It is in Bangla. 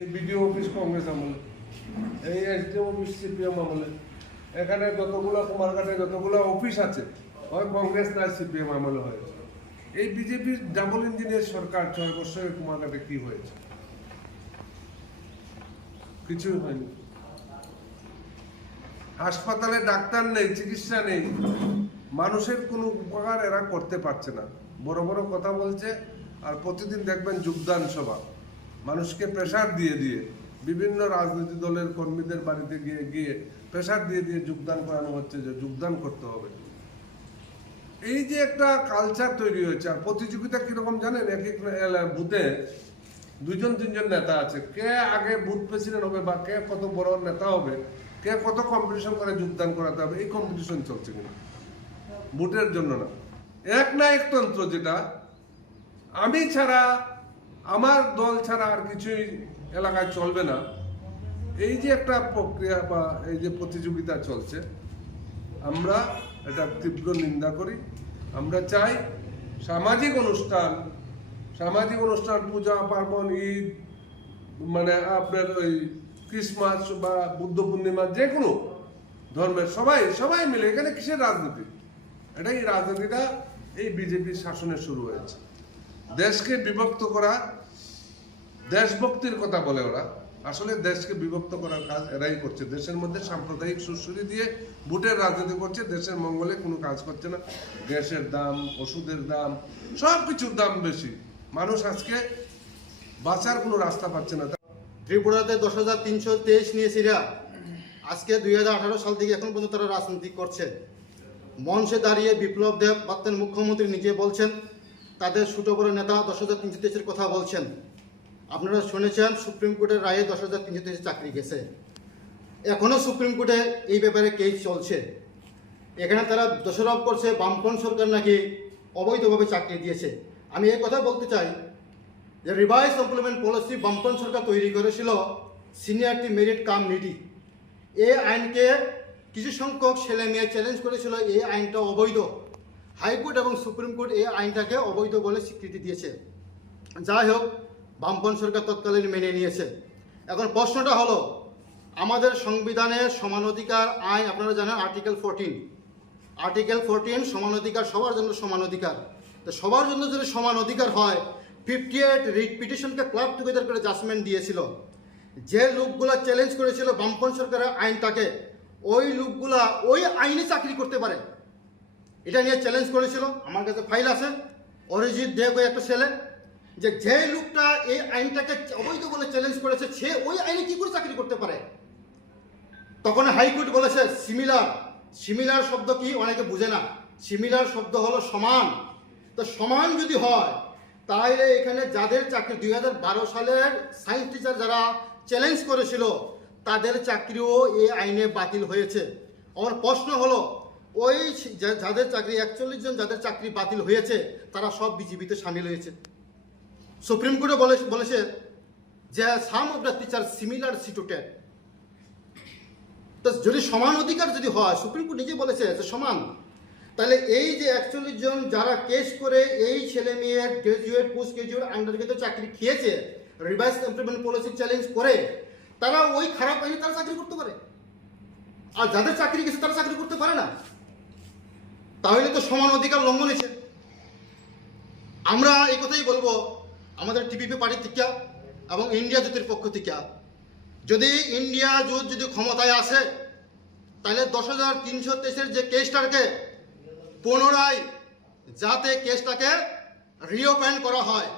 বিডিও অফিস কংগ্রেস আমলে, এই এসডিও অফিস সিপিএম আমলে, এখানে যতগুলো কুমারঘাটে যতগুলো অফিস আছে হয় কংগ্রেস না সিপিএম আমলে হয়েছে। এই বিজেপির ডাবল ইঞ্জিনের সরকার 6 বছরে কুমারঘাটে কি হয়েছে? কিছুই হয়নি। হাসপাতালে ডাক্তার নেই, চিকিৎসা নেই, মানুষের কোনো উপকার এরা করতে পারছে না। বড় বড় কথা বলছে আর প্রতিদিন দেখবেন যোগদান সভা, মানুষকে প্রেসার দিয়ে দিয়ে বিভিন্ন রাজনৈতিক দলের কর্মীদের বাড়িতে গিয়ে গিয়ে প্রেসার দিয়ে দিয়ে যোগদান করানো হচ্ছে যে যোগদান করতে হবে। এই যে একটা কালচার তৈরি হয়েছে। আর প্রতিযোগিতা কিরকম জানেন? এক এক বুথে 2-3জন নেতা আছে, কে আগে বুথ প্রেসিডেন্ট হবে বা কে কত বড় নেতা হবে, কে কত কম্পিটিশন করে যোগদান করাতে হবে, এই কম্পিটিশন চলছে কিন্তু ভোটের জন্য না। এক না এক তন্ত্র, যেটা আমি ছাড়া আমার দল ছাড়া আর কিছুই এলাকায় চলবে না, এই যে একটা প্রক্রিয়া বা এই যে প্রতিযোগিতা চলছে, আমরা এটা তীব্র নিন্দা করি। আমরা চাই সামাজিক অনুষ্ঠান পূজা পার্বণ, ঈদ, মানে আপনার ওই ক্রিসমাস বা বুদ্ধ পূর্ণিমা, যে কোনো ধর্মের সবাই মিলে, এখানে কিসের রাজনীতি? এটাই রাজনীতিটা এই বিজেপির শাসনে শুরু হয়েছে। দেশকে বিভক্ত করা, দেশভক্তির কথা বলে ওরা, আসলে দেশকে বিভক্ত করার কাজ এরাই করছে। দেশের মধ্যে সাম্প্রদায়িক সুরসুরি দিয়ে ভোটের রাজনীতি করছে, দেশের মঙ্গলে কোনো কাজ করছে না। গ্যাসের দাম, ওষুধের দাম, সব কিছুর দাম বেশি, মানুষ আজকে বাঁচার কোনো রাস্তা পাচ্ছে না। ত্রিপুরাতে 10,323 নিয়েছিরা আজকে 2018 সাল থেকে এখন পর্যন্ত তারা রাজনীতি করছে। মঞ্চে দাঁড়িয়ে বিপ্লব দেব প্রাক্তন মুখ্যমন্ত্রী নিজে বলছেন তাদের ছোট বড় নেতা 10,323-এর কথা বলছেন। আপনারা শুনেছেন সুপ্রিম কোর্টের রায়ে 10,323 চাকরি গেছে, এখনও সুপ্রিম কোর্টে এই ব্যাপারে কেস চলছে। এখানে তারা দোষারোপ করছে বামফ্রন্ট সরকার নাকি অবৈধভাবে চাকরি দিয়েছে। আমি এই কথা বলতে চাই যে রিভাইজ এমপ্লয়মেন্ট পলিসি বামফ্রন্ট সরকার তৈরি করেছিল সিনিয়রিটি মেরিট কাম নিডি। এই আইনকে কিছু সংখ্যক ছেলে মেয়ে চ্যালেঞ্জ করেছিল, এই আইনটা অবৈধ। হাইকোর্ট এবং সুপ্রিম কোর্ট এই আইনটাকে অবৈধ বলে স্বীকৃতি দিয়েছে। যাই হোক, বামফ্রন্ট সরকার তৎকালীন মেনে নিয়েছে। এখন প্রশ্নটা হলো, আমাদের সংবিধানের সমান অধিকার আইন আপনারা জানেন আর্টিকেল 14 সমান অধিকার, সবার জন্য সমান অধিকার। তো সবার জন্য যদি সমান অধিকার হয়, 58 রিট পিটিশনকে ক্লাব টুগেদার করে জাজমেন্ট দিয়েছিল। যে লোকগুলা চ্যালেঞ্জ করেছিল বামফ্রন্ট সরকারের আইনটাকে, ওই লোকগুলা ওই আইনে চাকরি করতে পারে, এটা নিয়ে চ্যালেঞ্জ করেছিল। আমার কাছে ফাইল আছে, অরিজিৎ দেব একটা ছেলে, যে লোকটা এই আইনটাকে অবৈধ বলে চ্যালেঞ্জ করেছে, সে ওই আইনে কি করে চাকরি করতে পারে। তখন হাইকোর্ট বলেছে সিমিলার শব্দ কি অনেকে বুঝে না। সিমিলার শব্দ হলো সমান। তো সমান যদি হয়, তাহলে এখানে যাদের চাকরি 2012 সালের সায়েন্স টিচার যারা চ্যালেঞ্জ করেছিল, তাদের চাকরিও এই আইনে বাতিল হয়েছে। আমার প্রশ্ন হলো, ওই যাদের চাকরি 41 জন যাদের চাকরি বাতিল হয়েছে, তারা সব বিজেপিতে সামিল হয়েছে। সুপ্রিম কোর্টে বলেছে যে সাম অফ দ্য টিচার সিমিলার সিটুটেড। তো যদি সমান অধিকার যদি হয়, সুপ্রিম কোর্ট নিজে বলেছে যে সমান, তাহলে এই যে 41 জন যারা কেস করে এই ছেলে মেয়ের graduate, post graduate, under graduate চাকরি খেয়েছে রিভাইজ এমপ্লয়মেন্ট পলিসি চ্যালেঞ্জ করে, তারা ওই খারাপ আইনে তারা চাকরি করতে পারে, আর যাদের চাকরি গেছে তারা চাকরি করতে পারে না। তাহলে তো সমান অধিকার লঙ্ঘন হয়েছে। আমরা এই কথাই বলবো আমাদের টিপিপি পার্টি থেকে এবং ইন্ডিয়া জোটের পক্ষ থেকে, যদি ইন্ডিয়া জোট যদি ক্ষমতায় আসে, তাহলে 10,323-এর যে কেসটাকে পুনরায় যাতে কেসটাকে রিওপেন করা হয়।